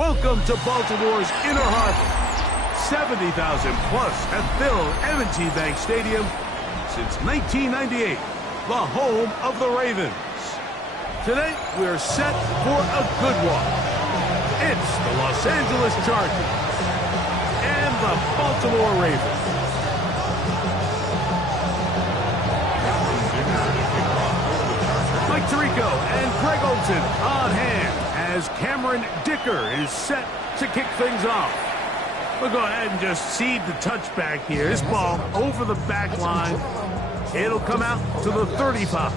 Welcome to Baltimore's Inner Harbor. 70,000 plus have filled M&T Bank Stadium since 1998, the home of the Ravens. Today, we're set for a good one. It's the Los Angeles Chargers and the Baltimore Ravens. Mike Tirico and Greg Olsen on hand as Cameron Dicker is set to kick things off. We'll go ahead and just cede the touchback here. This ball over the back line. It'll come out to the 35.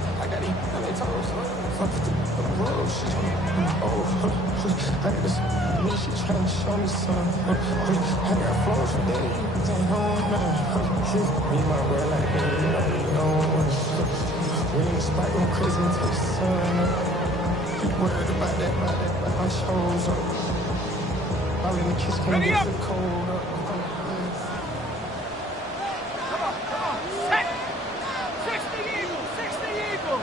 Ready up! Set! 60 Eagle!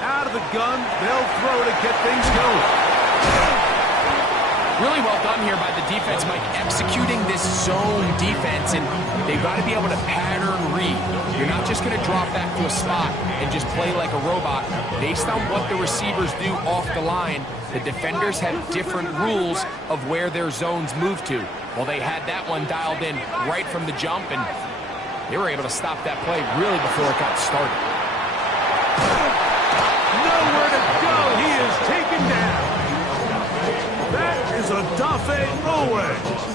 Out of the gun, they'll throw to get things going. Really well done here by the defense, Mike, executing this zone defense, and they've got to be able to pattern read. You're not just going to drop back to a spot and just play like a robot. Based on what the receivers do off the line, the defenders have different rules of where their zones move to. Well, they had that one dialed in right from the jump, and they were able to stop that play really before it got started. Nowhere to go. He is taken down. That is a Dafe Owe.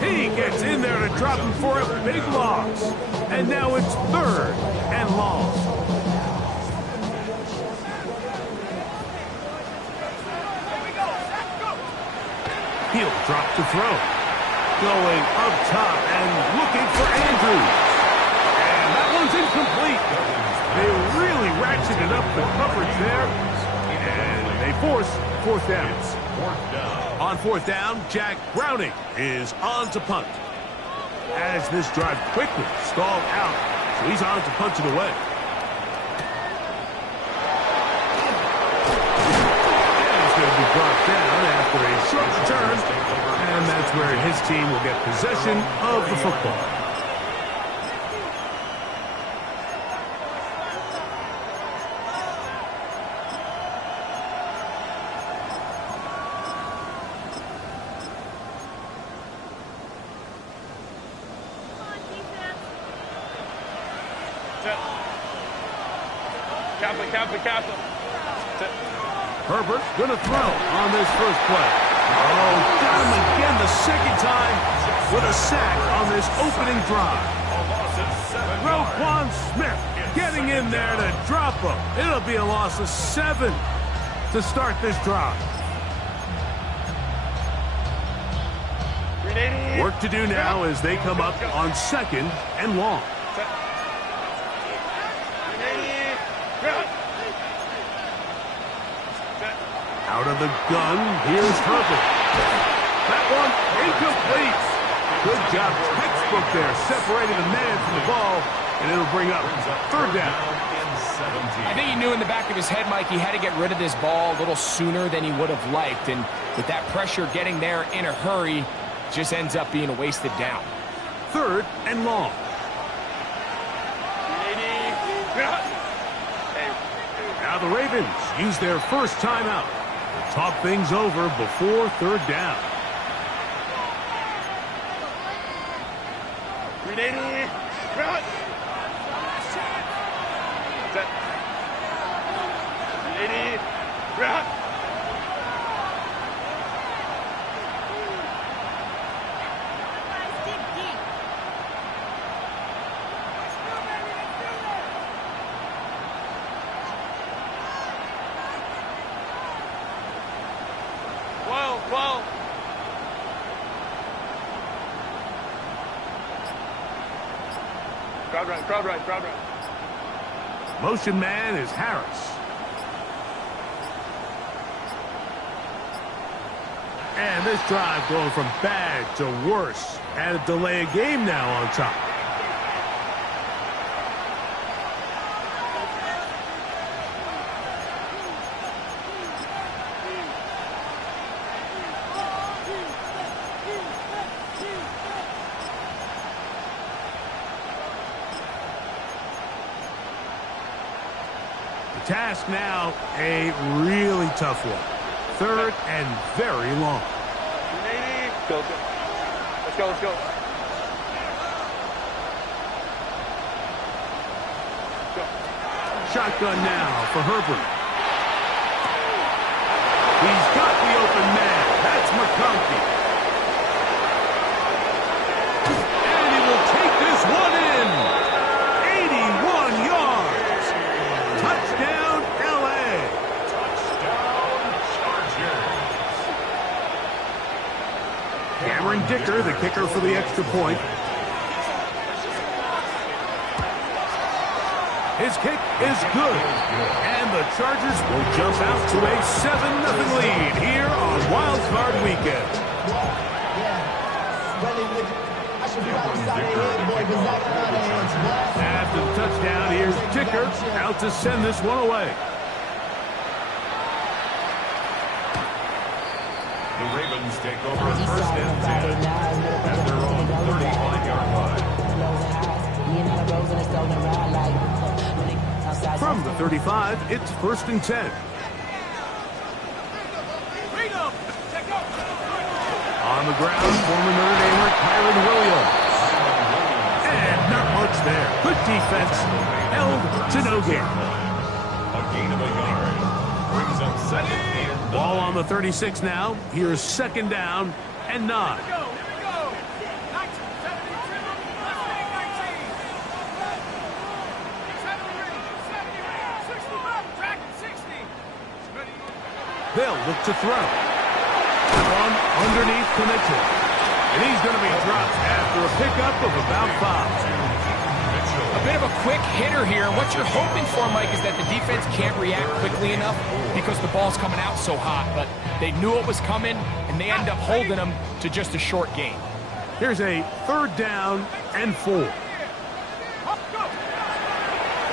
He gets in there to drop him for a big loss. And now it's 3rd and long. He'll drop to throw. Going up top and looking for Andrews. And that one's incomplete. They really ratcheted up the coverage there. And they force 4th down. On 4th down, Jack Browning is on to punt. As this drive quickly stalled out, so he's on to punch it away. And he's going to be brought down after a short return, and that's where his team will get possession of the football. Captain. Herbert going to throw on this first play. Oh, got him again the second time with a sack on this opening drive. Roquan Smith getting in there to drop him. It'll be a loss of 7 to start this drive. Work to do now as they come up on 2nd and long. Out of the gun, here's Herbert. That one incomplete. Good job, textbook there, separating the man from the ball, and it'll bring up 3rd down. I think he knew in the back of his head, Mike, he had to get rid of this ball a little sooner than he would have liked, and with that pressure getting there in a hurry, just ends up being a wasted down. 3rd and long. Now the Ravens use their first timeout. Talk things over before 3rd down. Crowd right. Motion man is Harris. And this drive going from bad to worse. And a delay of game now on top. task now, a really tough one. Third and very long. Go, go. Let's go, let's go. Shotgun now for Herbert. He's got the open man. That's McConkey. And he will take this one in. 81 yards. Touchdown, L.A. Touchdown, Chargers. Cameron Dicker, the kicker for the extra point. His kick is good. And the Chargers will jump out to a 7-0 lead here on Wild Card Weekend. After the touchdown, here's Dicker out to send this one away. The Ravens take over at first and 10 at their own 35-yard line. From the 35, it's first and 10. On the ground, former Notre Damer Kyron Williams. And not much there. Good defense. Held to no gain. A gain of a yard brings up second and Ball on the 36 now. Here's second down and 9. They'll look to throw. One underneath to Mitchell. And he's going to be dropped after a pickup of about 5. A bit of a quick hitter here. What you're hoping for, Mike, is that the defense can't react quickly enough because the ball's coming out so hot. But they knew it was coming, and they end up holding them to just a short gain. Here's a third down and 4.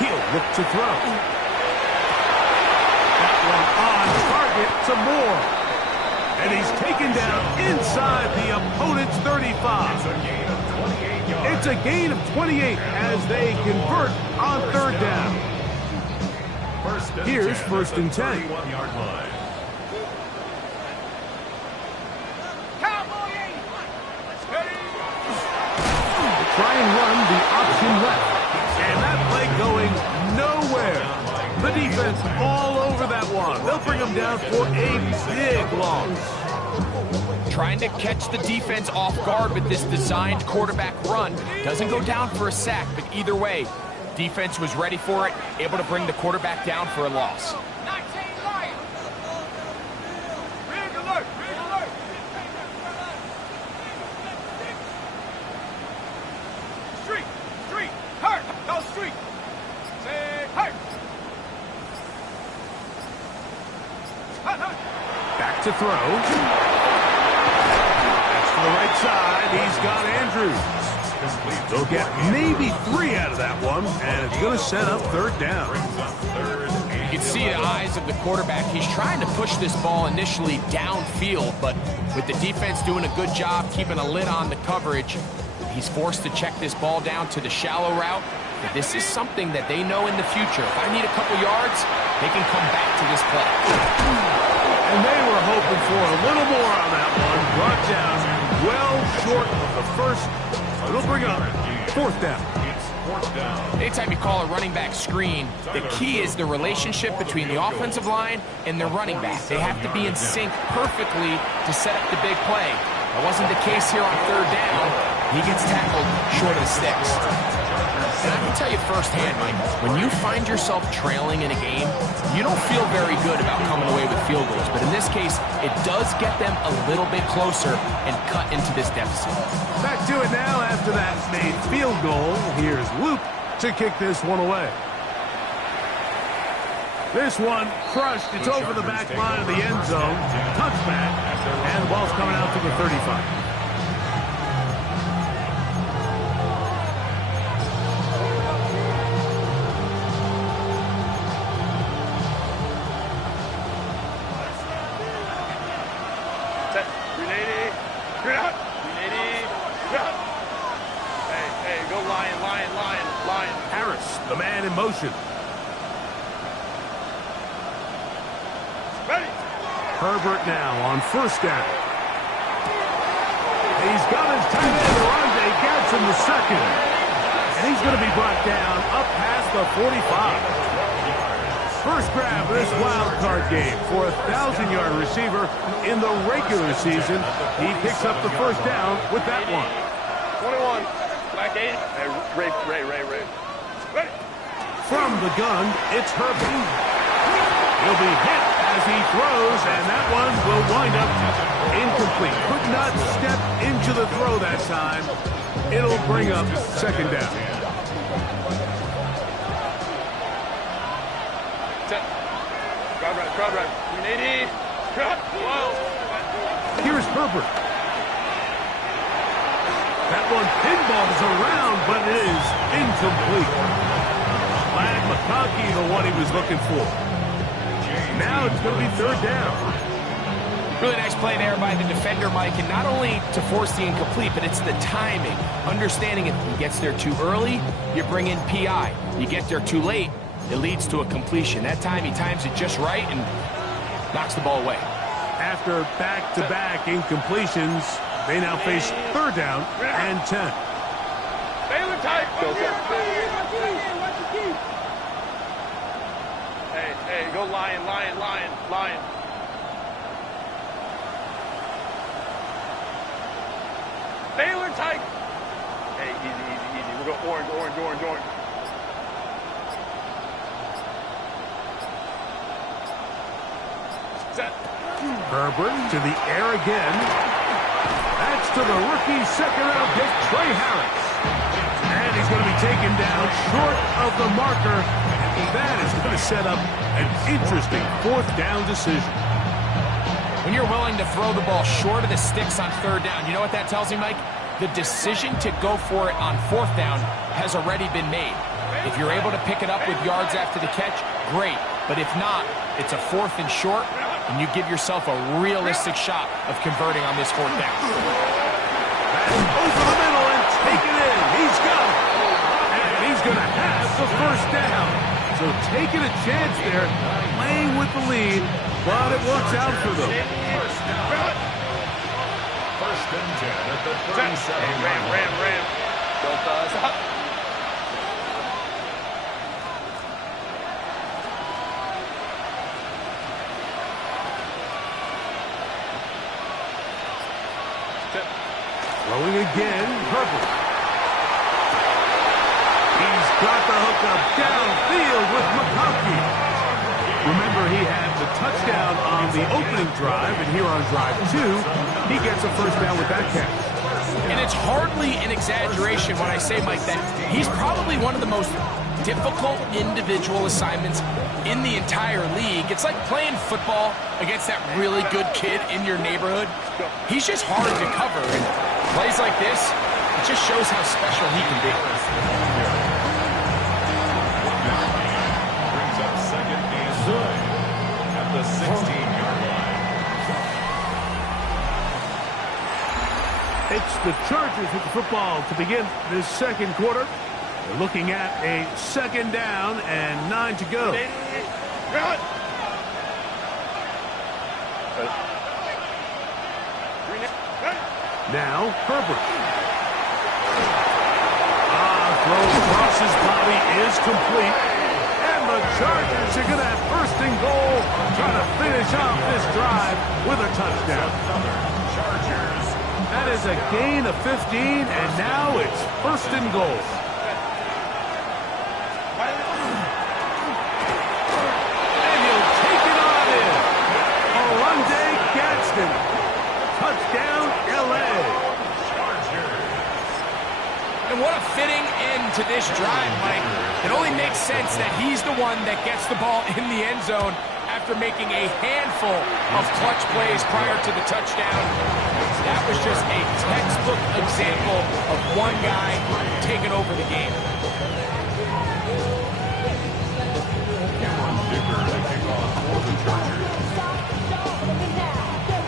He'll look to throw. That one on target to Moore. And he's taken down inside the opponent's 35. It's a gain of 28 as they convert on third down. Here's first and 10. Try and run the option left. And that play going nowhere. The defense all over that one. They'll bring them down for a big loss. Trying to catch the defense off guard with this designed quarterback run. Doesn't go down for a sack, but either way, defense was ready for it, able to bring the quarterback down for a loss. Back to throw. That's to the right side. He's got Andrews. They'll get maybe 3 out of that one, and it's going to set up third down. You can see the eyes of the quarterback. He's trying to push this ball initially downfield, but with the defense doing a good job keeping a lid on the coverage, he's forced to check this ball down to the shallow route. But this is something that they know in the future. If I need a couple yards, they can come back to this play. And they were hoping for a little more on that one. Brought down well short of the first. It'll bring up fourth down. Anytime you call a running back screen, the key is the relationship between the offensive line and their running back. They have to be in sync perfectly to set up the big play. That wasn't the case here on third down. He gets tackled short of the sticks. And I can tell you firsthand, Mike, when you find yourself trailing in a game, you don't feel very good about coming away with field goals. But in this case, it does get them a little bit closer and cut into this deficit. Back to it now after that made field goal. Here's Luke to kick this one away. This one crushed. It's over the back line of the end zone. Touchback. And the ball's coming out to the 35. Lion. Harris, the man in motion. Herbert now on first down. He's got his tight end. Arande gets him the second. And he's going to be brought down up past the 45. First grab of this wild card game for a 1,000-yard receiver in the regular season. He picks up the first down with that one. 21. Back 8. Hey, Ray. Ready. From the gun, it's Herbert. He'll be hit as he throws, and that one will wind up incomplete. Could not step into the throw that time. It'll bring up second down. Crowd right. 180. Here's Herbert. That one pinballs around, but it is incomplete. Flag McConkey, the one he was looking for. Now it's going to be third down. Really nice play there by the defender, Mike, and not only to force the incomplete, but it's the timing. Understanding if he gets there too early, you bring in PI. You get there too late, it leads to a completion. That time he times it just right and knocks the ball away. After back-to-back incompletions, they now face third down and 10. Baylor tight. Hey, go lion. Baylor tight. Hey, easy. We'll go orange. Set. Herbert to the air again. That's to the rookie second-round pick, Trey Harris. And he's going to be taken down short of the marker. And that is going to set up an interesting fourth down decision. When you're willing to throw the ball short of the sticks on third down, you know what that tells me, Mike? The decision to go for it on fourth down has already been made. If you're able to pick it up with yards after the catch, great. But if not, it's a fourth and short, and you give yourself a realistic shot of converting on this fourth down. That's over the middle and take it in. He's got it. And he's going to have the first down. So taking a chance there, playing with the lead, but it works out for them. First and 10 at the 37. Ram. Don't stop. Throwing again, Herbert. He's got the hook up downfield with McConkey. Remember, he had the touchdown on the opening drive, and here on drive 2, he gets a first down with that catch. And it's hardly an exaggeration when I say, Mike, that he's probably one of the most difficult individual assignments in the entire league. It's like playing football against that really good kid in your neighborhood. He's just hard to cover, and plays like this, it just shows how special he can be. Brings up second and 9 at the 16-yard line. It's the Chargers with the football to begin this second quarter. They're looking at a second down and 9 to go. Now, Herbert. Throw across his body is complete. And the Chargers are going to have first and goal, trying to finish off this drive with a touchdown. Chargers. That is a gain of 15, and now it's first and goal. And he'll take it on in. Arande Gadsden. Touchdown, L.A. And what a fitting end to this drive, Mike. It only makes sense that he's the one that gets the ball in the end zone after making a handful of clutch plays prior to the touchdown. That was just a textbook example of one guy taking over the game.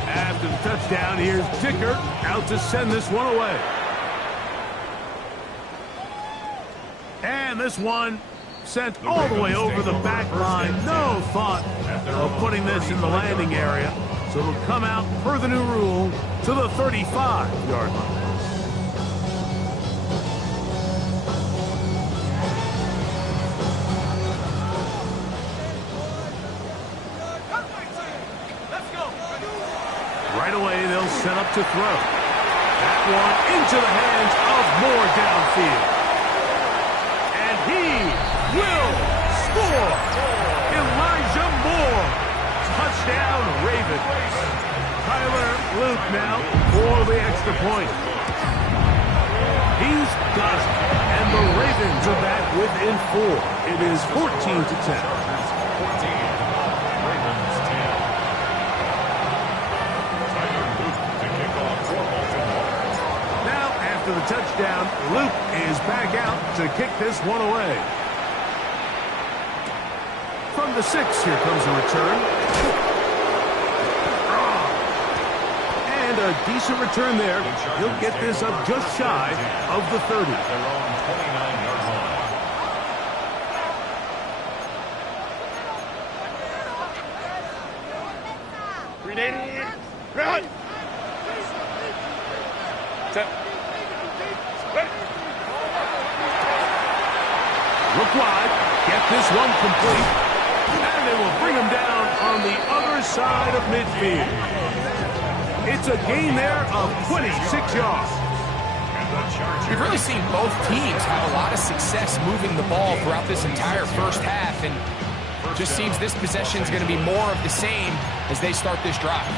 After the touchdown, here's Dicker out to send this one away. And this one sent all the way over the back line. No thought of putting this in the landing area. So it'll come out per the new rule to the 35-yard line. Right away, they'll set up to throw. That one into the hands of Moore downfield. And he will score. Elijah Moore. Touchdown, Ravens. Tyler Luke now for the extra point. He's got it. And the Ravens are back within 4. It is 14-10. After the touchdown, Luke is back out to kick this one away. From the 6, here comes a return. And a decent return there. He'll get this up just shy of the 30. Their own 29-yard line. Run! Look wide, get this one complete, and they will bring him down on the other side of midfield. It's a gain there of 26 yards. You've really seen both teams have a lot of success moving the ball throughout this entire first half, and it just seems this possession is going to be more of the same as they start this drive.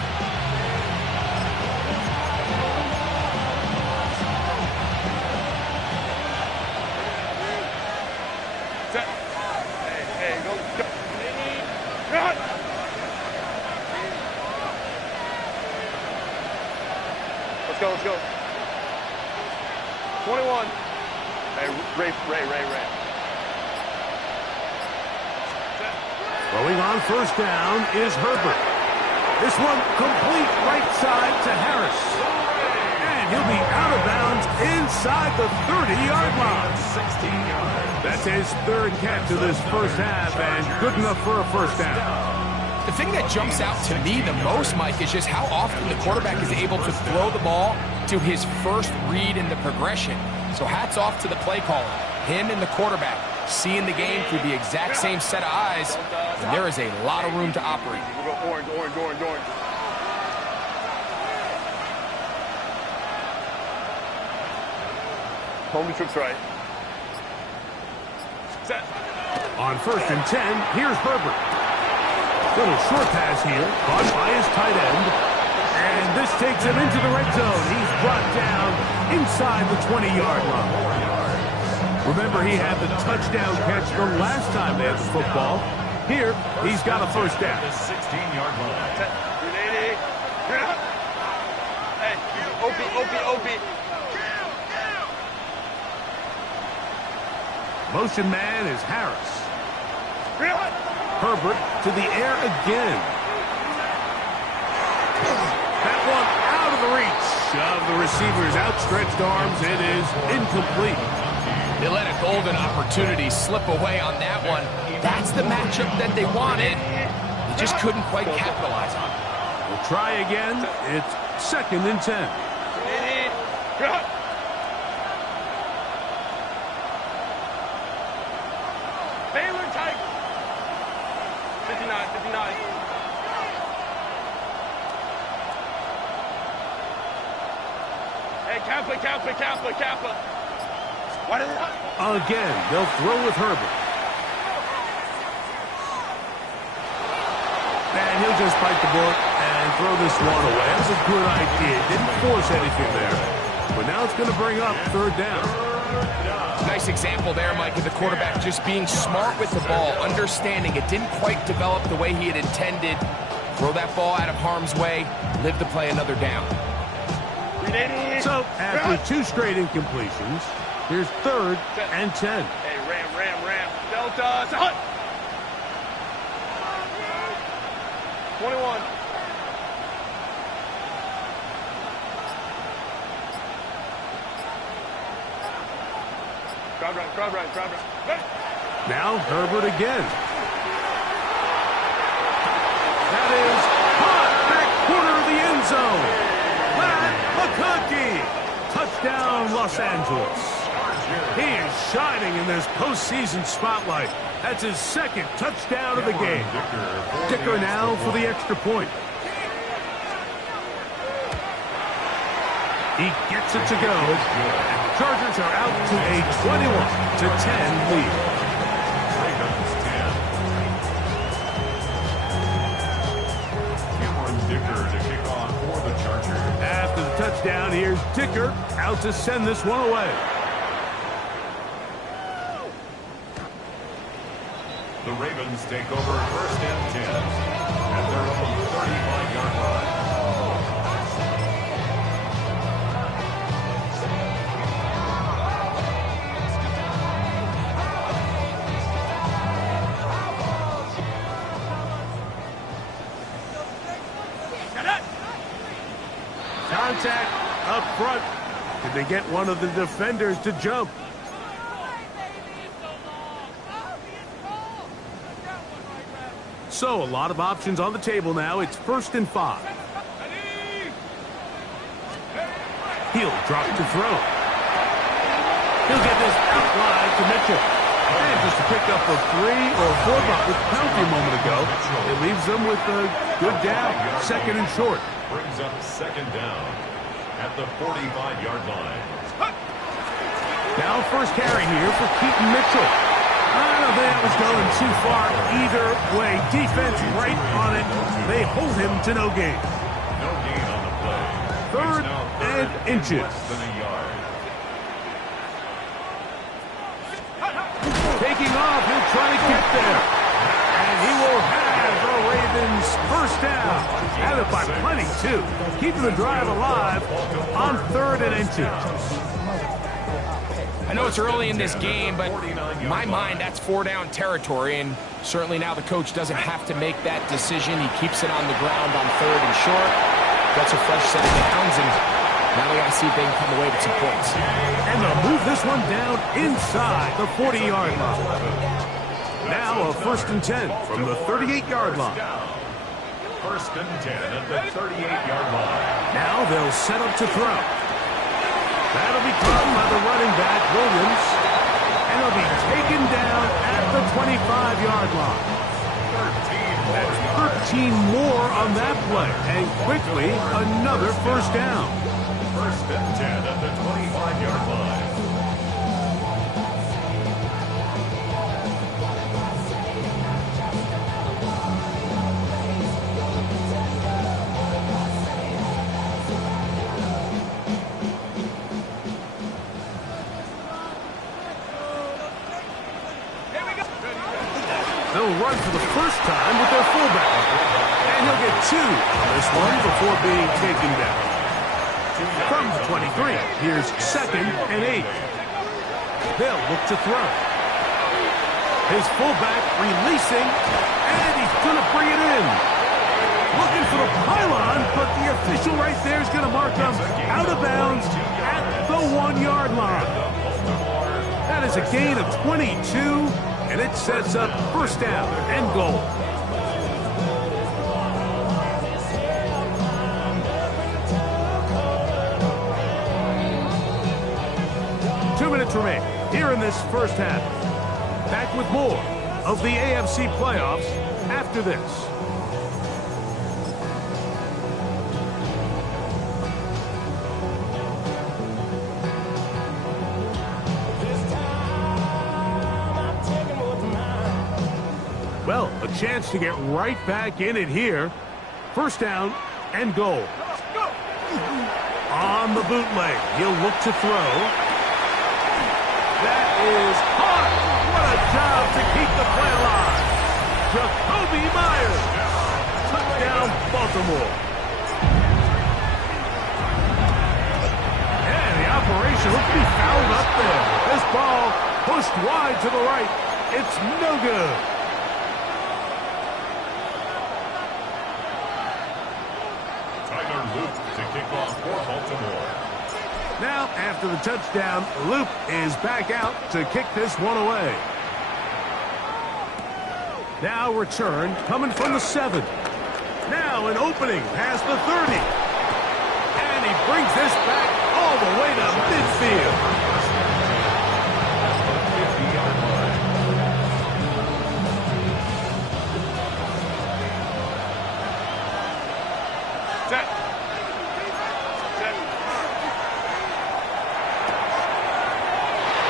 Let's go. 21. Hey, Ray. Throwing on first down is Herbert. This one complete right side to Harris. And he'll be out of bounds inside the 30-yard line. 16 yards. That's his third catch of this first half, and good enough for a first down. The thing that jumps out to me the most, Mike, is just how often the quarterback is able to throw the ball to his first read in the progression. So hats off to the play caller. Him and the quarterback seeing the game through the exact same set of eyes, and there is a lot of room to operate. We'll go orange. Home to trips right. Set. On first and 10, here's Herbert. Little short pass here, caught by his tight end. And this takes him into the red zone. He's brought down inside the 20-yard line. Remember, he had the touchdown catch the last time they had the football. Here, he's got a first down. The 16-yard line. Hey, OP. Motion man is Harris. Herbert to the air again. That one out of the reach of the receiver's outstretched arms. It is incomplete. They let a golden opportunity slip away on that one. That's the matchup that they wanted. They just couldn't quite capitalize on it. We'll try again. It's second and 10. Baylor tight. 59. Hey, Kappa. What is it? Again, they'll throw with Herbert. And he'll just bite the bullet and throw this one away. That's a good idea. Didn't force anything there. But now it's going to bring up third down. Nice example there, Mike, of the quarterback just being smart with the ball, understanding it didn't quite develop the way he had intended. Throw that ball out of harm's way, live to play another down. So, after 2 straight incompletions, here's third and 10. Hey, Ram. Delta, Hunt. 21. Crowd right. Now Herbert again. That is caught back Los Angeles. He is shining in this postseason spotlight. That's his second touchdown of the game. Dicker now for the extra point. He gets it to go. And the Chargers are out to a 21-10 lead. Dicker to kick off for the Chargers. After the touchdown, here's Dicker out to send this one away. The Ravens take over 1st and 10 at their own 35-yard line. Contact up front. Did they get one of the defenders to jump? So a lot of options on the table now. It's 1st and 5. He'll drop to throw. He'll get this out wide to Mitchell. And just to pick up a 3 or 4 buck with penalty a moment ago, it leaves them with a good down, 2nd and short. Brings up 2nd down at the 45-yard line. Now first carry here for Keaton Mitchell. I don't think that was going too far either way. Defense right on it. They hold him to no gain. No gain on the play. 3rd and inches. Less than a yard. Taking off, he'll try to get there. And he will have the Ravens first down. Have it by plenty, too. Keeping the drive alive on 3rd and inches. I know it's early in this game, but in my mind, that's 4-down territory, and certainly now the coach doesn't have to make that decision. He keeps it on the ground on 3rd and short, gets a fresh set of downs, and now they got to see if they can come away with some points. And they'll move this one down inside the 40-yard line. Now a 1st and 10 from the 38-yard line. 1st and 10 at the 38-yard line. Now they'll set up to throw. That'll be caught by the running back, Williams. And he'll be taken down at the 25-yard line. 13 more on that play. And quickly, another first down. 1st and 10 at the 25-yard line. They'll run for the first time with their fullback. And he'll get 2 on this one before being taken down. From the 23, here's 2nd and 8. They'll look to throw. His fullback releasing, and he's going to bring it in. Looking for the pylon, but the official right there is going to mark him out of bounds at the 1-yard line. That is a gain of 22. And it sets up first down and goal. Two minutes remain here in this first half. Back with more of the AFC playoffs after this. Well, a chance to get right back in it here. First down and goal. On the bootleg, he'll look to throw. That is hot. What a job to keep the play alive. Jacoby Myers. Touchdown, Baltimore. And the operation looks to be fouled up there. This ball pushed wide to the right. It's no good. To kick off for Baltimore. Now, after the touchdown, Loop is back out to kick this one away. Now return coming from the 7. Now an opening past the 30. And he brings this back all all the way to midfield. 50-yard line. Set. Set.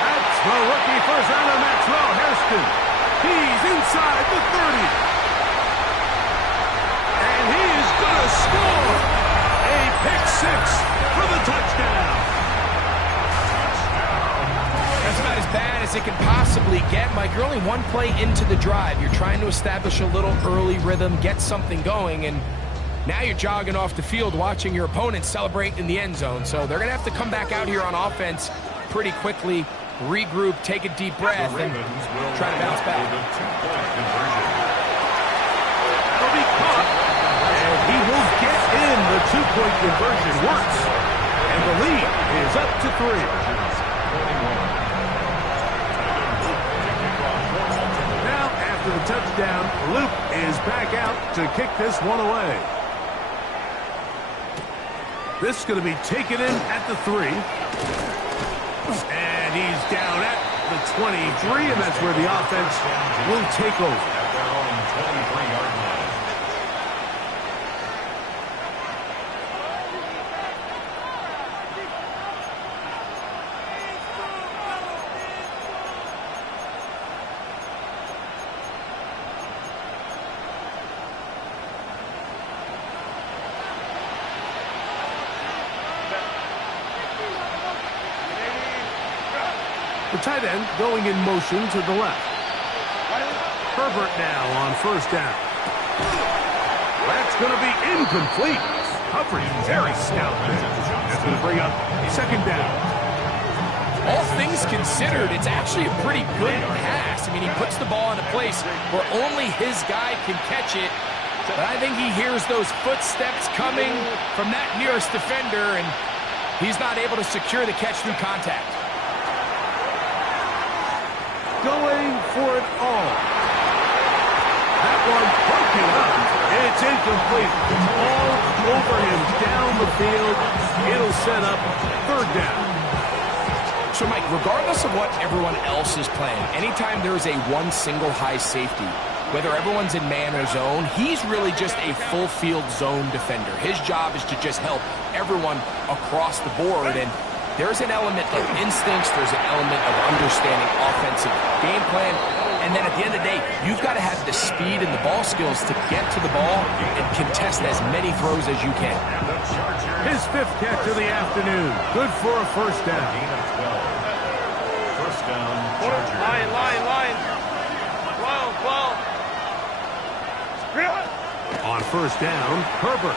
That's the rookie first rounder Maxwell Hairston. He's inside the 30. And he is going to score. A pick six for the touchdown. That's about as bad as it can possibly get, Mike. You're only one play into the drive. You're trying to establish a little early rhythm, get something going, and now you're jogging off the field watching your opponent celebrate in the end zone. So they're going to have to come back out here on offense pretty quickly, regroup, take a deep breath, and try to bounce back. Will be caught, and he will get in. The two-point conversion works, and the lead is up to 3. Now, after the touchdown, Luke is back out to kick this one away. This is going to be taken in at the 3. And he's down at the 23, and that's where the offense will take over. At their own 23-yard line. The tight end going in motion to the left. Herbert now on first down. That's going to be incomplete. Coverage very stout there. That's going to bring up second down. All things considered, it's actually a pretty good pass. I mean, he puts the ball in a place where only his guy can catch it. But I think he hears those footsteps coming from that nearest defender, and he's not able to secure the catch through contact. Going for it all. That one broken up. It's incomplete. All over him down the field. It'll set up third down. So, Mike, regardless of what everyone else is playing, anytime there's a one single high safety, whether everyone's in man or zone, he's really just a full field zone defender. His job is to just help everyone across the board, and there's an element of instincts, there's an element of understanding offensive game plan, and then at the end of the day, you've got to have the speed and the ball skills to get to the ball and contest as many throws as you can. His fifth catch of the afternoon. Good for a first down. First down, Line, Chargers. line. Well. On first down, Herbert.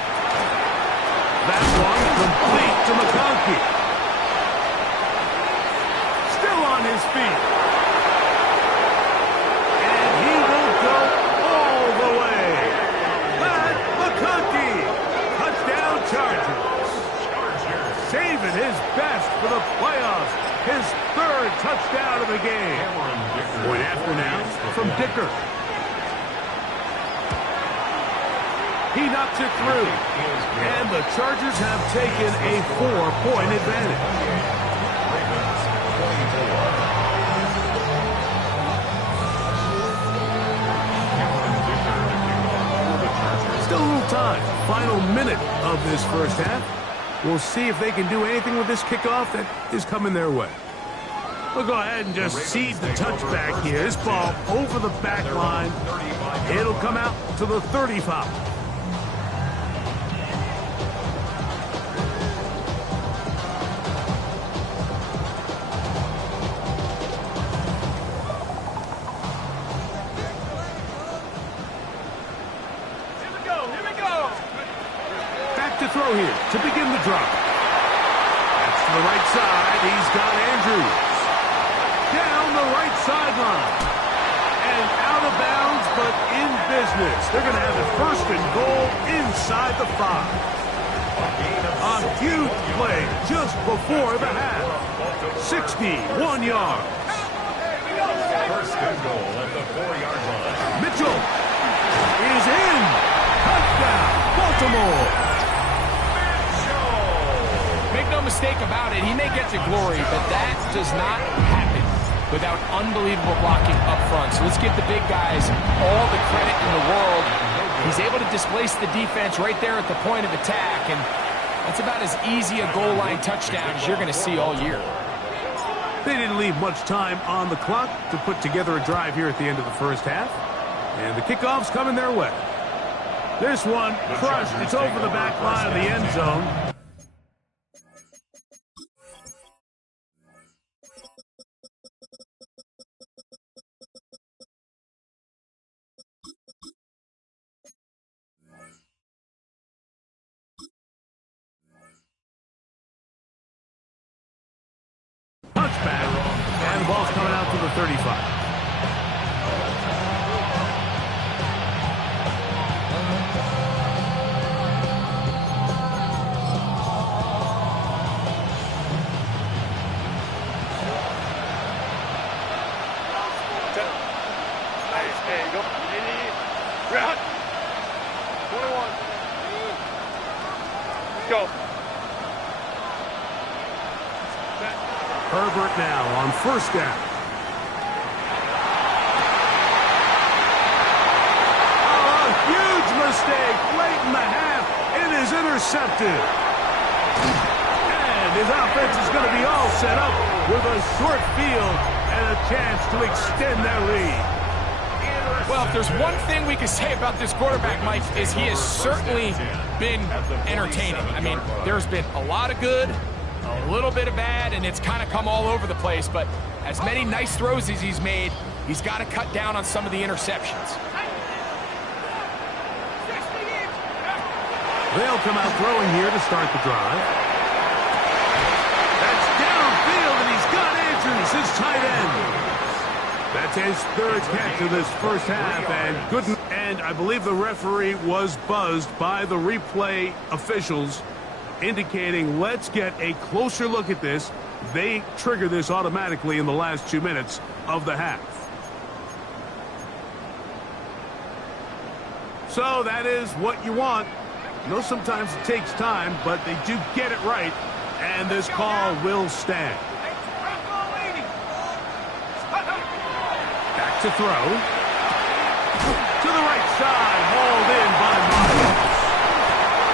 That one complete to McConkey. Still on his feet. And he will go all the way. Matt McConkey. Touchdown Chargers. Saving his best for the playoffs. His third touchdown of the game. Point after now from Dicker. He knocks it through. And the Chargers have taken a 4-point advantage. Still a little time. Final minute of this first half. We'll see if they can do anything with this kickoff that is coming their way. We'll go ahead and just seed the touchback here. This ball over the back line. It'll come out to the 35. Throw here to begin the drive. That's to the right side. He's got Andrews. Down the right sideline. And out of bounds, but in business. They're going to have it first and goal inside the 5. A huge play just before the half. 61 yards. First and goal at the 4-yard line. Mitchell is in. Touchdown, Baltimore. mistake about it. He may get to glory, but that does not happen without unbelievable blocking up front. So let's give the big guys all the credit in the world. He's able to displace the defense right there at the point of attack, and that's about as easy a goal line touchdown as you're going to see all year. They didn't leave much time on the clock to put together a drive here at the end of the first half. And the kickoff's coming their way. This one crushed. It's over the back line of the end zone. Touchback, and the ball's coming out to the 35. There you go. 21. Go. Herbert now on first down. Oh, a huge mistake late in the half. It is intercepted. And his offense is going to be all set up with a short field and a chance to extend their lead. Well, if there's one thing we can say about this quarterback, Mike, is he has certainly been entertaining. I mean, there's been a lot of good, a little bit of bad, and it's kind of come all over the place. But as many nice throws as he's made, he's got to cut down on some of the interceptions. They'll come out throwing here to start the drive. That's downfield, and he's got Andrews, his tight end. That's his third catch of this first half, and I believe the referee was buzzed by the replay officials, indicating let's get a closer look at this. They trigger this automatically in the last 2 minutes of the half. So that is what you want. I know sometimes it takes time, but they do get it right, and this call will stand. Back to throw. To the right side, hauled in by Myers.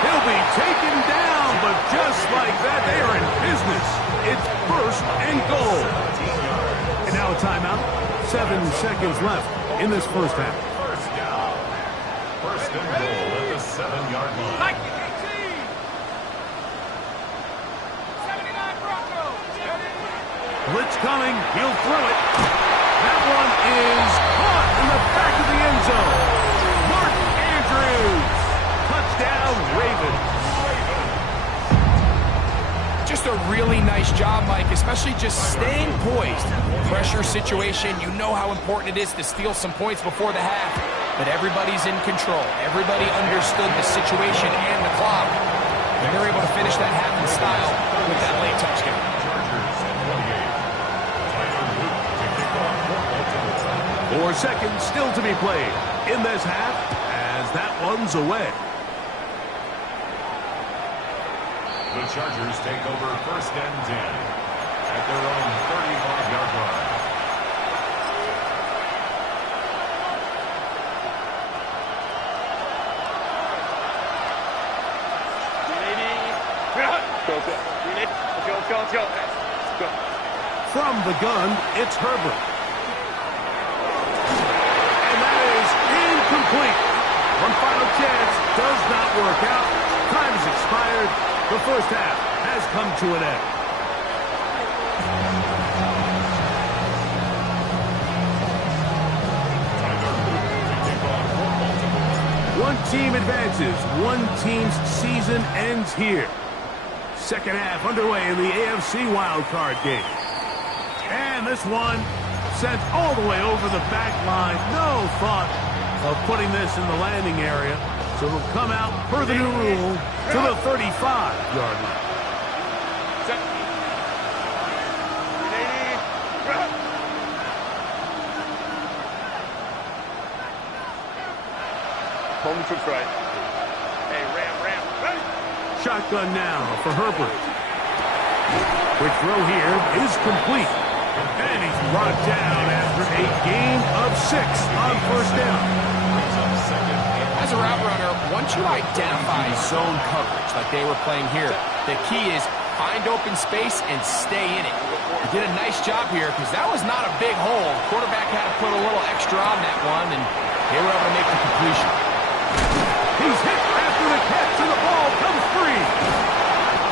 He'll be taken down, but just like that, they are in business. It's first and goal. And now a timeout. 7 seconds left in this first half. First down. First and goal at the 7-yard line. Blitz coming. He'll throw it. That one is caught in the back of the end zone. Mark Andrews. Touchdown, Ravens. Just a really nice job, Mike, especially just staying poised. Pressure situation, you know how important it is to steal some points before the half, but everybody's in control. Everybody understood the situation and the clock, and they're able to finish that half in style with that late touchdown. 4 seconds still to be played in this half as that one's away. The Chargers take over first and 10 at their own 35-yard line. Let's go. From the gun, it's Herbert. Incomplete. One final chance does not work out. Time has expired. The first half has come to an end. One team advances. One team's season ends here. Second half underway in the AFC wildcard game. And this one sent all the way over the back line. No thought of putting this in the landing area. So it'll come out per the new rule to the 35-yard line. Home troops right. Hey, Ram. Shotgun now for Herbert. Quick throw here is complete. And he's brought down after a gain of 6 on first down. As a route runner, once you identify zone coverage like they were playing here, the key is find open space and stay in it. He did a nice job here because that was not a big hole. Quarterback had to put a little extra on that one, and they were able to make the completion. He's hit after the catch, and the ball comes free.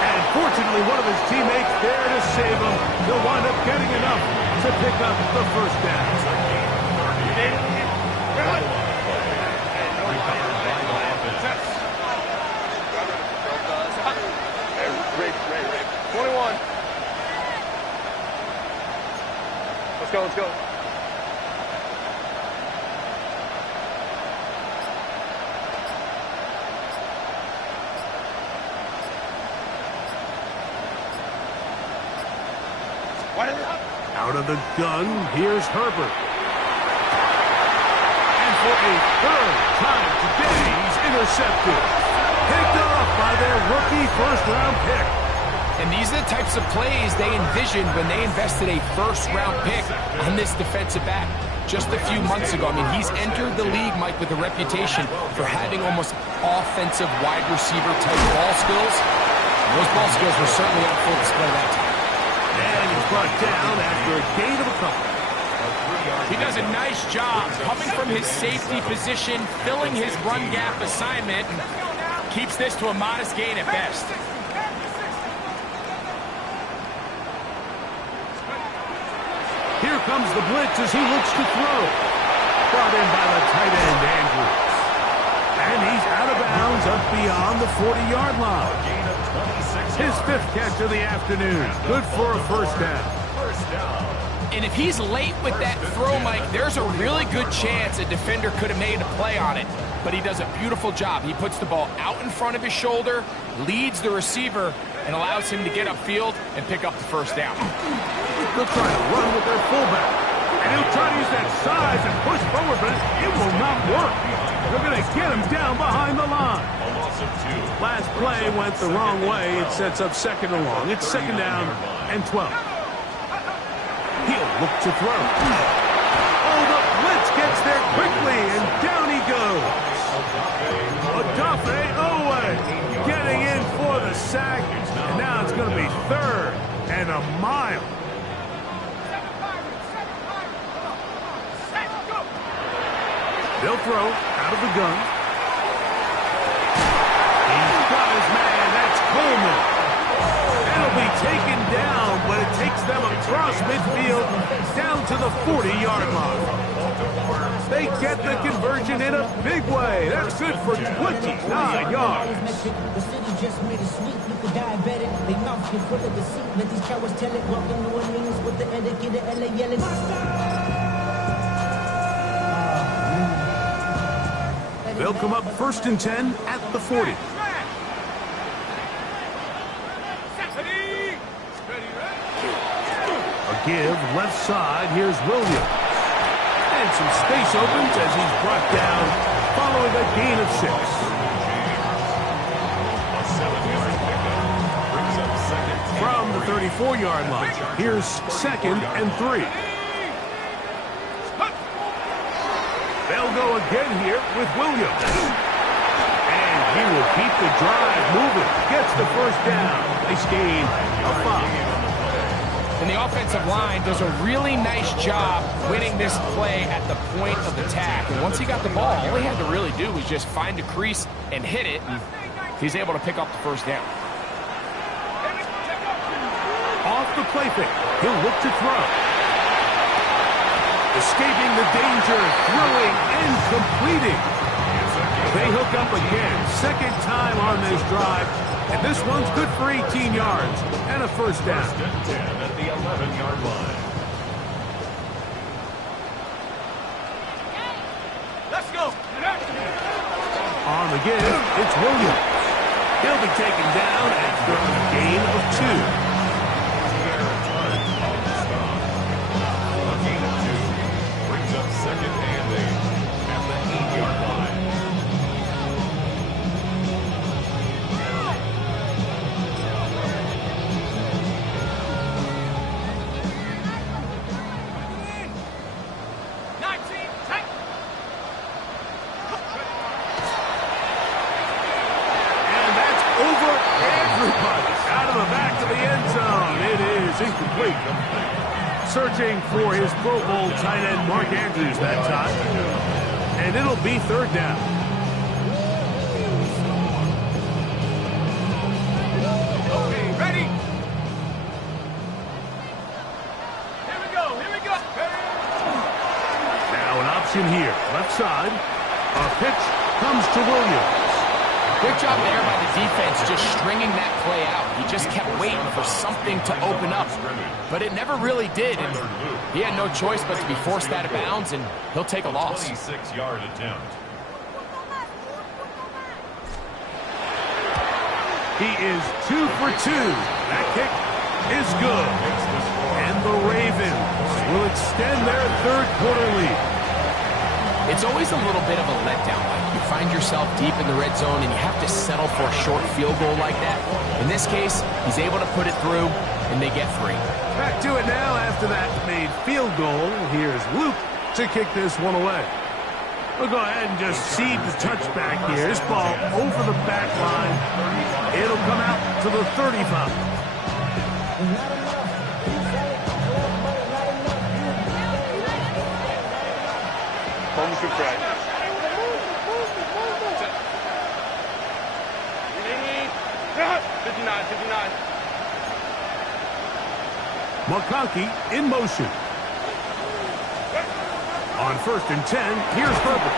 And fortunately, one of his teammates there to save him. He'll wind up getting enough to pick up the first down. Ray. 21. Let's go. Out of the gun, here's Herbert. And for a third time today, he's intercepted. Picked off by their rookie first-round pick. And these are the types of plays they envisioned when they invested a first-round pick on this defensive back just a few months ago. I mean, he's entered the league, Mike, with a reputation for having almost offensive wide receiver type ball skills. And those ball skills were certainly on full display that time. And he's brought down after a gain of a couple. He does a nice job coming from his safety position, filling his run gap assignment, and keeps this to a modest gain at best. Here comes the blitz as he looks to throw. Brought in by the tight end, Andrews. And he's out of bounds up beyond the 40-yard line. His 5th catch of the afternoon. Good for a first down. And if he's late with that throw, Mike, there's a really good chance a defender could have made a play on it. But he does a beautiful job. He puts the ball out in front of his shoulder, leads the receiver, and allows him to get upfield and pick up the first down. They'll try to run with their fullback. And he'll try to use that size and push forward, but it will not work. They're going to get him down behind the line. Last play went the wrong way. It sets up 2nd and long. It's 2nd down and 12. He'll look to throw. Oh, the blitz gets there quickly, and down he goes. Odafe Owe getting in for the sack. And now it's going to be 3rd and a mile. They'll throw out of the gun. He's got his man. That's Coleman. That'll be taken down, but it takes them across midfield down to the 40-yard line. They get the conversion in a big way. That's good for 29 yards. The city just made a sweep. You could diabetic. They mouth you full of deceit. Let these cowards tell it. Walking New Orleans with the etiquette of LA yelling. They'll come up 1st and 10 at the 40. A give left side. Here's Williams. And some space opens as he's brought down following a gain of 6. From the 34-yard line, here's 2nd and 3. They'll go again here with Williams. And he will keep the drive moving. Gets the first down. Nice gain of 5. And the offensive line does a really nice job winning this play at the point of attack. And once he got the ball, all he had to really do was just find a crease and hit it. And he's able to pick up the first down. Off the play fake. He'll look to throw. Escaping the danger, throwing and completing. They hook up again. 2nd time on this drive. And this one's good for 18 yards and a first down. At the 11-yard line. Let's go. On the give, it's Williams. He'll be taken down after a gain of 2. incomplete. Searching for his Pro Bowl tight end Mark Andrews that time. And it'll be third down. Okay, ready? Here we go, here we go. Now an option here, left side. A pitch comes to Williams. Good job there by the defense just stringing that play out. He just kept waiting for something to open up, but it never really did, and he had no choice but to be forced out of bounds, and he'll take a loss. 26-yard attempt. He is 2 for 2. That kick is good. And the Ravens will extend their third quarter lead. It's always a little bit of a letdown. You find yourself deep in the red zone and you have to settle for a short field goal like that. In this case, he's able to put it through, and they get 3. Back to it now after that made field goal. Here's Luke to kick this one away. We'll go ahead and just seed the touchback here. This ball over the back line. It'll come out to the 35. Home to pride. 59, 59. McConkey in motion. On 1st and 10, here's Herbert.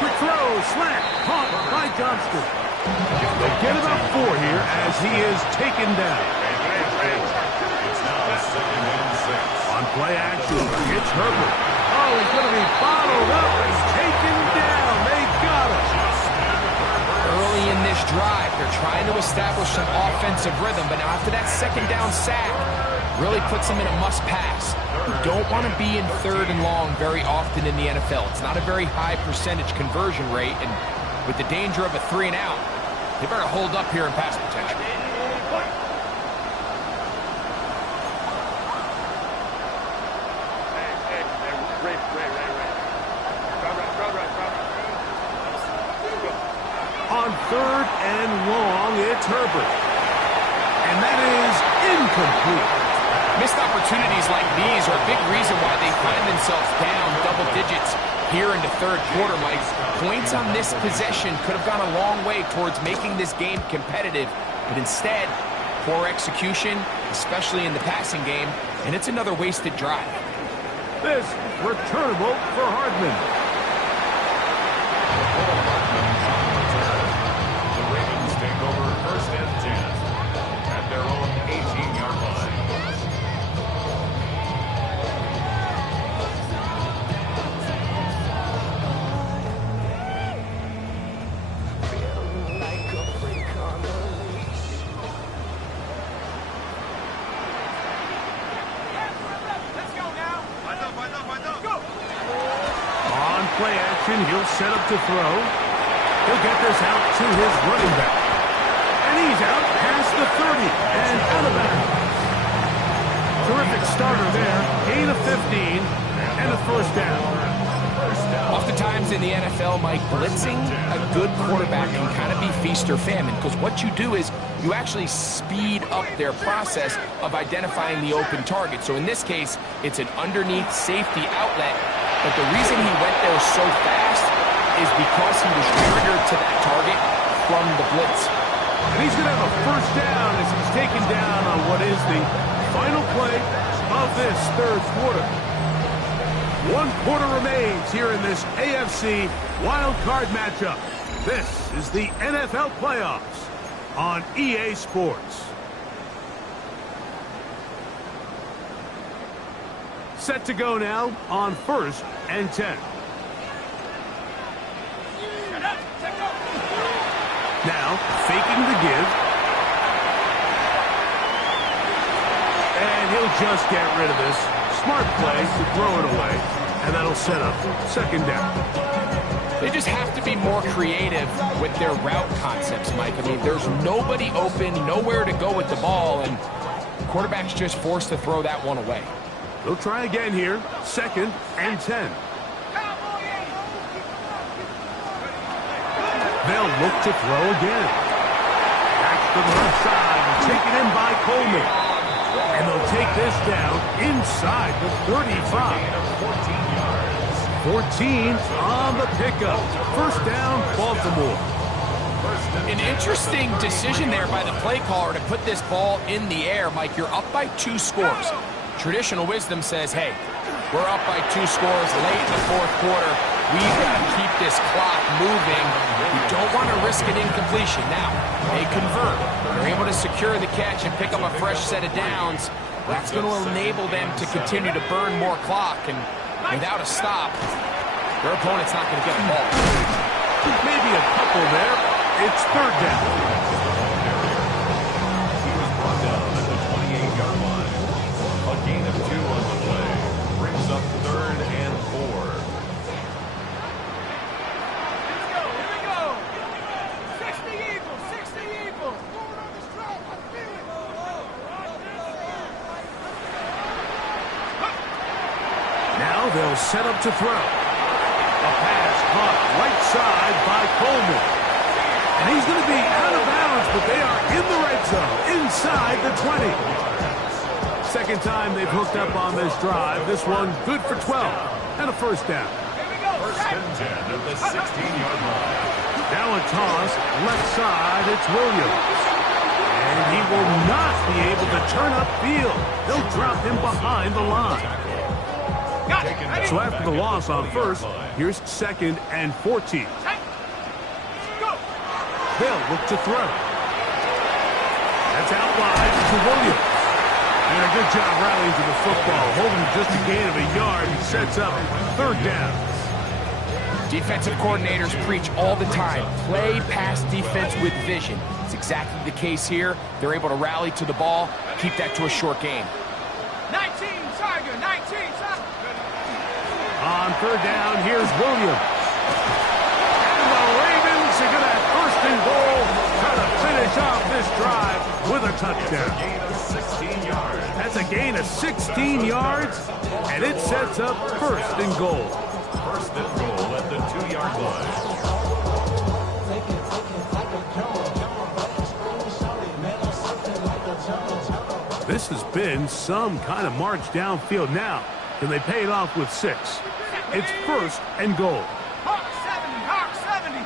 Quick throw, slant, caught by Johnston. They get about 4 here as he is taken down. It's now 2nd and 6. On play action, it's Herbert. Oh, he's going to be bottled up and taken down. They got him. Early in this drive, they're trying to establish some offensive rhythm, but now after that 2nd down sack, really puts them in a must-pass. You don't want to be in 3rd and long very often in the NFL. It's not a very high percentage conversion rate, and with the danger of a 3 and out, they better hold up here in pass protection. On 3rd and long, it's Herbert. And that is incomplete. Missed opportunities like these are a big reason why they find themselves down double digits here in the 3rd quarter, Mike. Points on this possession could have gone a long way towards making this game competitive, but instead, poor execution, especially in the passing game, and it's another wasted drive. This returnable for Hardman. The Ravens take over 1st and 10 at their own 18-yard line. Play action, he'll set up to throw. He'll get this out to his running back. And he's out past the 30 and out of bounds. Terrific starter there. Gain of 15 and a 1st down. Oftentimes in the NFL, Mike, blitzing a good quarterback can kind of be feast or famine, because what you do is you actually speed up their process of identifying the open target. So in this case, it's an underneath safety outlet. But the reason he went there so fast is because he was triggered to that target from the blitz. And he's going to have a 1st down as he's taken down on what is the final play of this 3rd quarter. 1 quarter remains here in this AFC wild card matchup. This is the NFL playoffs on EA Sports. Set to go now on 1st and 10. Now, faking the give. And he'll just get rid of this. Smart play to throw it away. And that'll set up 2nd down. They just have to be more creative with their route concepts, Mike. I mean, there's nobody open, nowhere to go with the ball, and the quarterback's just forced to throw that one away. They'll try again here. 2nd and 10. They'll look to throw again. Back to the left side and taken in by Coleman. And they'll take this down inside the 35. 14 on the pickup. First down, Baltimore. An interesting decision there by the play caller to put this ball in the air. Mike, you're up by 2 scores. Traditional wisdom says, hey, we're up by 2 scores late in the fourth quarter. We've got to keep this clock moving. We don't want to risk an incompletion. Now, they convert. They're able to secure the catch and pick up a fresh set of downs. That's going to enable them to continue to burn more clock. And without a stop, their opponent's not going to get the ball. Maybe a couple there. It's third down. He was brought down at the 28-yard line. A gain of 2 on the play. Brings up 3rd and 4. Here we go. 60 Eagles, 60 Eagles. Forward on the strike. I feel it. Now they'll set up to throw. A pass caught right side by Coleman. And he's going to be out of bounds, but they are in the red zone, inside the 20. Second time they've hooked up on this drive. This one good for 12 and a first down. First and 10 at the 16-yard line. Now a toss, left side, it's Williams. And he will not be able to turn upfield. They'll drop him behind the line. So after the loss on first, here's 2nd and 14. They'll look to throw. That's out wide to Williams. And a good job rallying to the football. Holding just a gain of a yard. He sets up 3rd down. Defensive coordinators preach all the time. Play pass defense with vision. It's exactly the case here. They're able to rally to the ball, keep that to a short game. 19 Tiger, 19 Tiger. On 3rd down, here's Williams. And the Ravens are going to have 1st and goal, try to finish off this drive with a touchdown. Gain of 16 yards. That's a gain of 16 yards, and it sets up 1st and goal. 1st and goal at the 2-yard line. This has been some kind of march downfield now. Can they pay it off with 6? It's 1st and goal. Hawk 70, Hawk 70.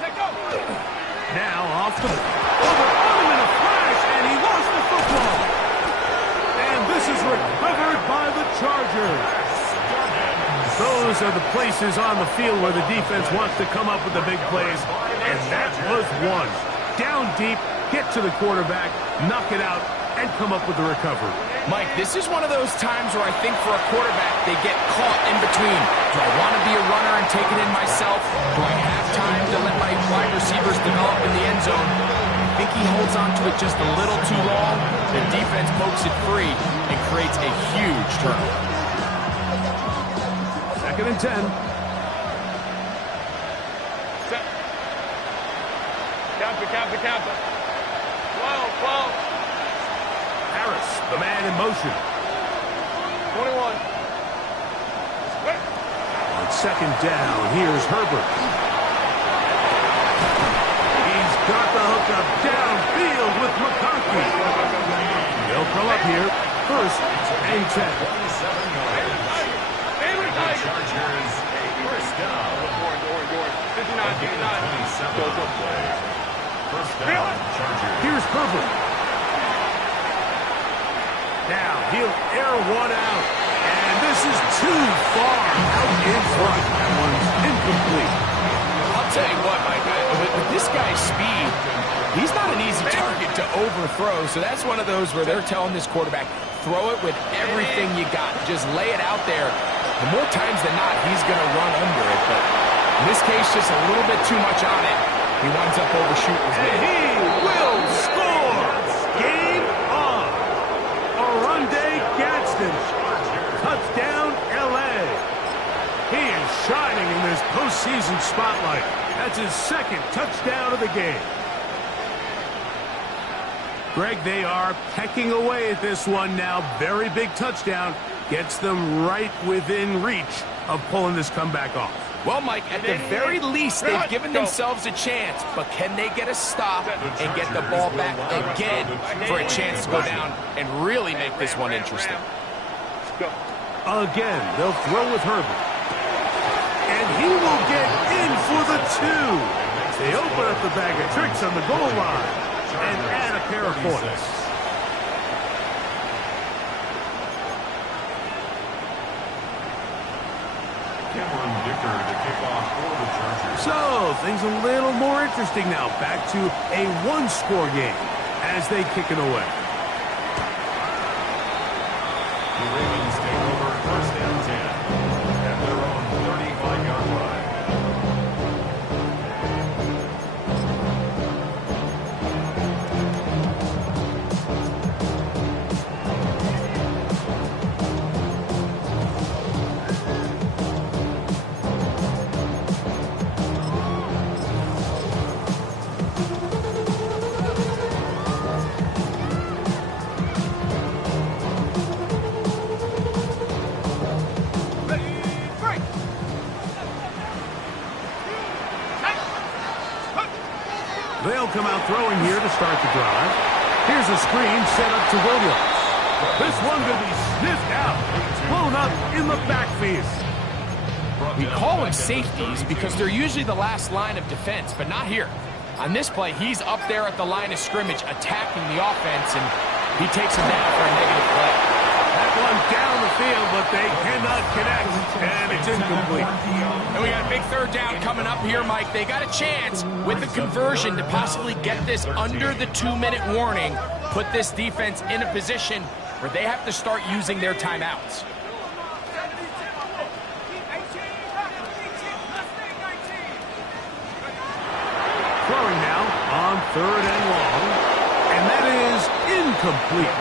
Take over. Now off the over on him in a flash, and he lost the football. And this is recovered by the Chargers. Those are the places on the field where the defense wants to come up with the big plays, and that was one. Down deep, get to the quarterback, knock it out, and come up with the recovery. Mike, this is one of those times where I think for a quarterback, they get caught in between. Do I want to be a runner and take it in myself? Do I have time to let my wide receivers develop in the end zone? I think he holds on to it just a little too long. The defense pokes it free and creates a huge turnover. 2nd and 10. Set. Counter. 12. Harris, the man in motion. 21. On 2nd down, here's Herbert. He's got the hookup downfield with McConkey. They'll throw up here. 1st and 10. Chargers, first down. Orange. 59. First down, Chargers. Here's Herbert. Now he'll air one out. And this is too far out in front. That one's incomplete. I'll tell you what, Mike, with this guy's speed, he's not an easy target to overthrow. So that's one of those where they're telling this quarterback, throw it with everything you got. Just lay it out there. And more times than not, he's going to run under it. But in this case, just a little bit too much on it. He winds up overshooting his man. And he will score! Game on! Oronde Gadsden. Touchdown, L.A. He is shining in this postseason spotlight. That's his 2nd touchdown of the game. Greg, they are pecking away at this one now. Very big touchdown. Gets them right within reach of pulling this comeback off. Well, Mike, at the very least, they've given themselves a chance, but can they get a stop and get the ball back again for a chance to go down and really make this one interesting? Again, they'll throw with Herbert. And he will get in for the 2. They open up the bag of tricks on the goal line and add a pair of points. So, things a little more interesting now. Back to a one-score game as they kick it away. The Ravens take over first and 10 at their own 35-yard line. They'll come out throwing here to start the drive. Here's a screen set up to Williams. This one could be sniffed out. Blown up in the backfield. We call them safeties because they're usually the last line of defense, but not here. On this play, he's up there at the line of scrimmage attacking the offense, and he takes him down for a negative play. That one down the field, but they cannot connect, and it's incomplete. And we got a big third down coming up here, Mike. They got a chance with the conversion to possibly get this under the 2-minute warning, put this defense in a position where they have to start using their timeouts. Throwing now on 3rd and long, and that is incomplete.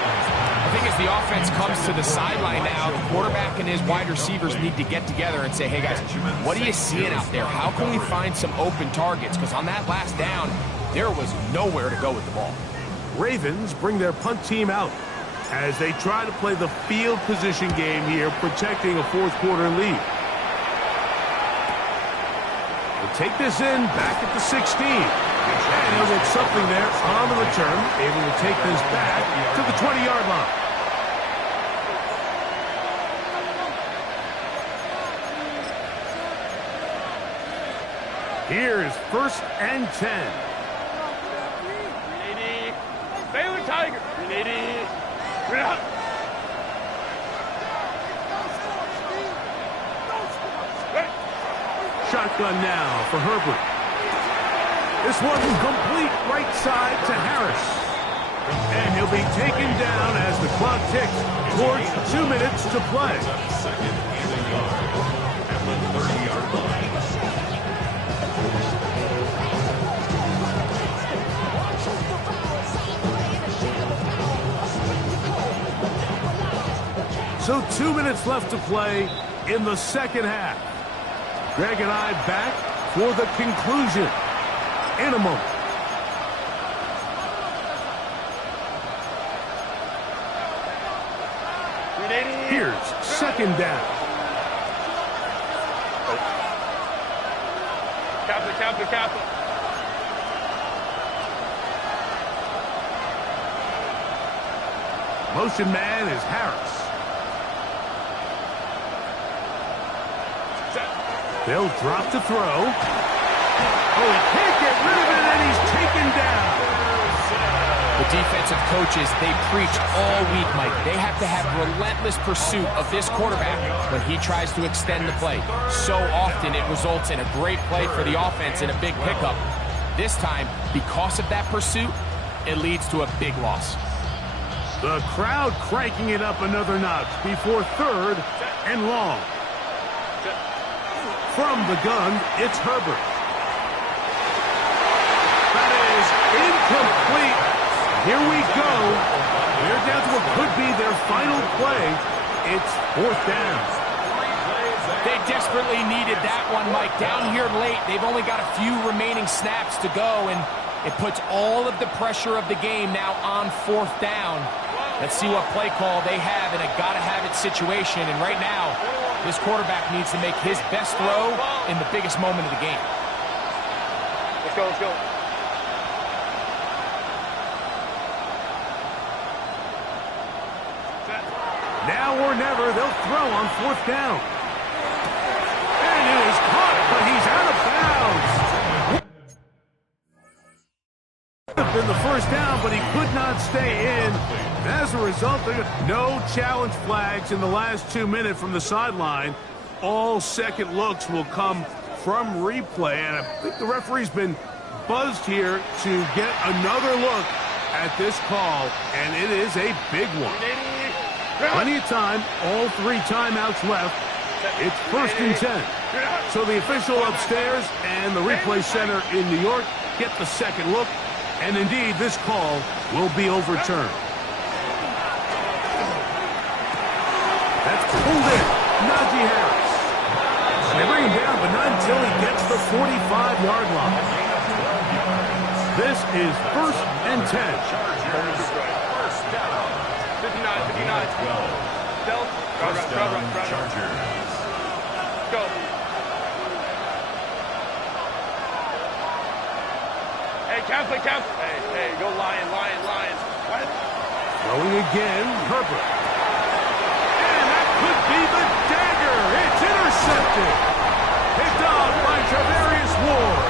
I think as the offense comes to the sideline now, the quarterback and his wide receivers need to get together and say, hey guys, what are you seeing out there? How can we find some open targets? Because on that last down, there was nowhere to go with the ball. Ravens bring their punt team out as they try to play the field position game here, protecting a fourth-quarter lead. They'll take this in back at the 16. And he'll get something there on the return, able to take this back to the 20-yard line. Here's 1st and 10. Baylor Tiger. Shotgun now for Herbert. This one's complete right side to Harris. And he'll be taken down as the clock ticks towards 2 minutes to play. Second and a yard at the 30-yard line. So 2 minutes left to play in the second half. Greg and I back for the conclusion in a moment. Here's 2nd down. Kappa. Motion man is Harris. They'll drop to throw. Oh, he can't get rid of it, and he's taken down. The defensive coaches, they preach all week, Mike. They have to have relentless pursuit of this quarterback when he tries to extend the play. So often it results in a great play for the offense and a big pickup. This time, because of that pursuit, it leads to a big loss. The crowd cranking it up another notch before 3rd and long. From the gun, it's Herbert. That is incomplete. Here we go. They're down to what could be their final play. It's 4th down. They desperately needed that one, Mike. Down here late, they've only got a few remaining snaps to go, and it puts all of the pressure of the game now on 4th down. Let's see what play call they have in a gotta-have-it situation, and right now, This quarterback needs to make his best throw in the biggest moment of the game. Let's go, let's go. Now or never, they'll throw on 4th down. And it is caught, but he's out of bounds. Would have been the 1st down, but he could not stay in. As a result, no challenge flags in the last 2 minutes from the sideline. All second looks will come from replay, and I think the referee's been buzzed here to get another look at this call, and it is a big one. Plenty of time, all 3 timeouts left. It's 1st and 10. So the official upstairs and the replay center in New York get the second look, and indeed this call will be overturned. That's pulled in. Najee Harris. And they bring him down, but not until he gets the 45-yard line. This is 1st and 10. 59. Still. Run. Chargers. Go. Hey, cancel. Hey, go Lions. What? Throwing again, Herbert. And that could be the dagger. It's intercepted. Picked off by Travarius Ward.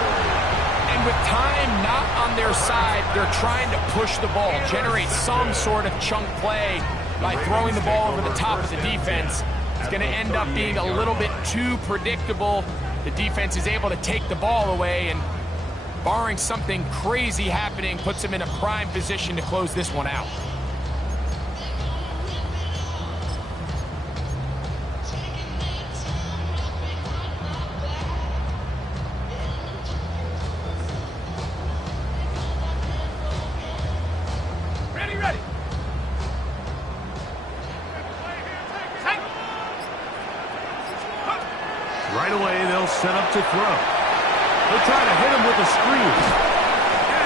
And with time not on their side, they're trying to push the ball, generate some sort of chunk play by throwing the ball over the top of the defense. It's going to end up being a little bit too predictable. The defense is able to take the ball away, and barring something crazy happening, puts them in a prime position to close this one out. Ready. Right away, they'll set up to throw. They'll try to hit him with a screen.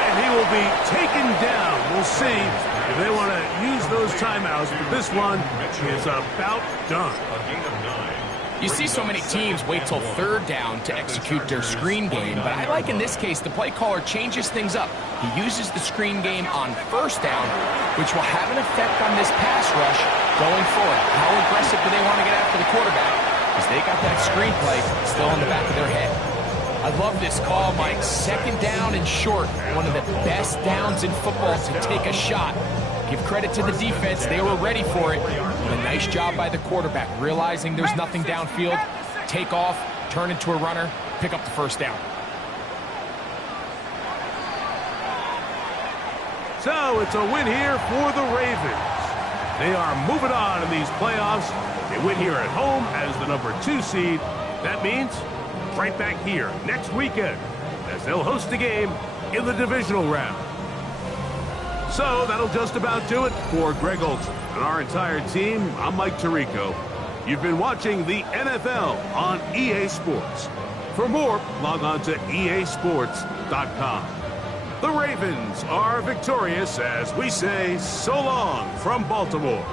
And he will be taken down. We'll see if they want to use those timeouts, but this one is about done. You see so many teams wait till 3rd down to execute their screen game, but I like in this case the play caller changes things up. He uses the screen game on 1st down, which will have an effect on this pass rush going forward. How aggressive do they want to get after the quarterback? Because they got that screen play still in the back of their head. I love this call, Mike. 2nd down and short. One of the best downs in football to take a shot. Give credit to the defense. They were ready for it. And a nice job by the quarterback, realizing there's nothing downfield. Take off, turn into a runner, pick up the 1st down. So it's a win here for the Ravens. They are moving on in these playoffs. They win here at home as the number 2 seed. That means right back here next weekend as they'll host a game in the divisional round. So that'll just about do it for Greg Olson and our entire team. I'm Mike Tirico. You've been watching the NFL on EA Sports. For more, log on to easports.com. The Ravens are victorious as we say so long from Baltimore.